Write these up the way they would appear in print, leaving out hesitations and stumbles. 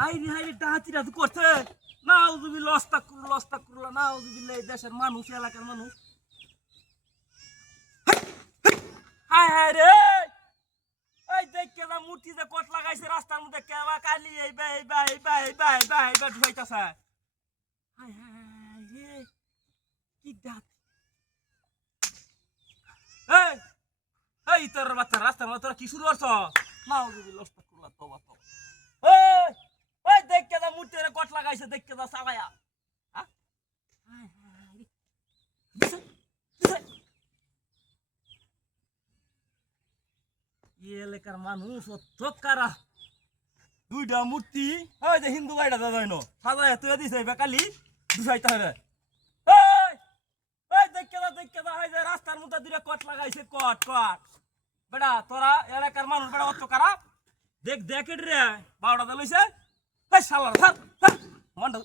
হাইরে ডাহাতিরা তো করছে নাউজুবিল্লাহ আস্তাগফিরুল্লাহ নাউজুবিল্লাহ। এই দেশের মানুষ, এলাকার মানুষ। হায় রে, এই দেখে না মূর্তি যে কট লাগাইছে রাস্তার মধ্যে, কেবা কালি এই বাই ঢুকাইতাছে। হায় রে, কি ডাক। এই এই তোর বাচ্চা রাস্তার মধ্যে তোরা কি শুরু করছ? নাউজুবিল্লাহ আস্তাগফিরুল্লাহ তওবা তওবা। এই ওই দেখে না মূর্তি রে কট লাগাইছে, দেখে না চালায়া। হ্যাঁ এলাকার মানুষ অত কারা। দুইটা মূর্তি ওই যে হিন্দু গাইডা দাদাইনো সাজায় তুই দিছে বেকালি দুসাইতে হবে। ওই দেখে দা হয় যে রাস্তার মধ্যে দুইটা কট লাগাইছে, কট বেটা তোরা এলাকার মানুষ বেটা অত কারা। দেখ রে বারোটা লইছে শালার মনটা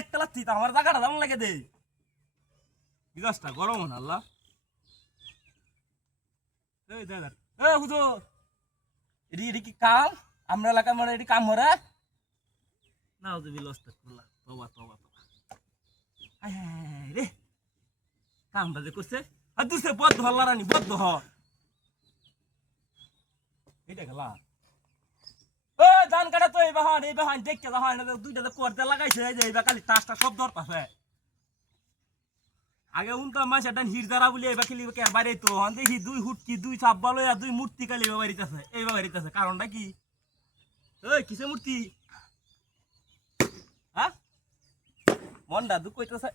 একটা লাথি তা আমার জায়গাটা দাম লাগে দে বিকাশটা গরম হন আল্লাহ। এই দাদা হুজুর এটি কি কাম? আমরা এলাকার মানে এটি কাম হরে নাউজুবিল্লাহ আস্তাগফিরুল্লাহ তওবা রে। কামটা যে করছে আর দুসে বদ্ধ হল্লা রানী বদ্ধ হ এটা খেলা। ও ধান কাটা তো এই বাহান দেখতে যা হয় না, দুইটা করতে লাগাইছে যে এইবার খালি টাসটা সব ধরতাছে। আগে উনতো মাসে ডান হিরদারা বলি এইবার খেলি কে বাইরে তো হন দেখি দুই হুটকি দুই ছাব্বা লইয়া দুই মূর্তি কালি বাড়িতেছে এইবার বাড়িতেছে। কারণটা কি? ওই কিসে মূর্তি? হ্যাঁ মনটা দুঃখ হইতেছে।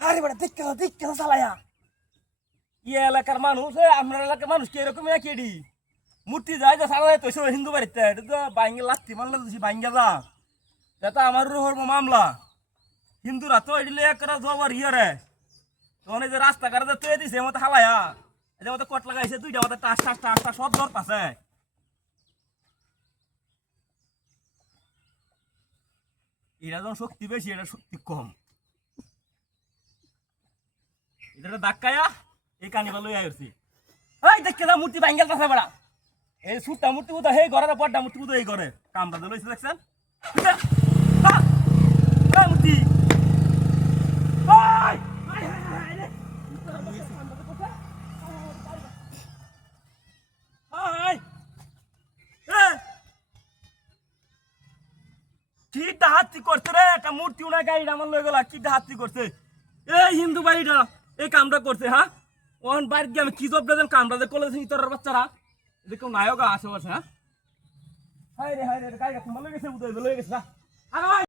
আরে বেটা দেখতে চালায়া ইয়ে এলাকার মানুষ, আপনার এলাকার মানুষ কি এরকম কেডি মূর্তি যায় যে সারা তো হিন্দু বাড়িতে এটা তো বাইঙ্গে লাত্তি মারলে বাইঙ্গে যা এটা আমার মামলা। হিন্দুরা তো এটি এক করা জবার ইয়ে তখন এই যে রাস্তাঘাটে তৈরি দিছে মতো হালায়া এই মতো কট লাগাইছে দুইটা মতো টাস সব ধর পাছে। এটা যখন শক্তি বেশি এটা শক্তি কম, এটা ধাক্কায়া এই কানিবা লইয়া আসছি। এই দেখে যা মূর্তি বাইঙ্গেল আছে বেড়া এই সুটটা মূর্তি বুধ এই ঘরে বড়টা মূর্তি বুধ এই ঘরে কামটা লইছে দেখছেন মূর্তি। কি ডাহাতি করছে রে একটা মূর্তি উনা গাড়িটা আমার লয়ে গেলা। কি ডাহাতি করছে এই হিন্দু বাড়িটা এই কামটা করছে। হ্যাঁ ওখান বাড়িতে গিয়ে আমি কি জব দেন কামটা যে কলেজ তোর বাচ্চারা এদিকে নায়ক আশেপাশে। হ্যাঁ হাই রে গাড়ি তোমার লয়ে গেছে লয়ে গেছে।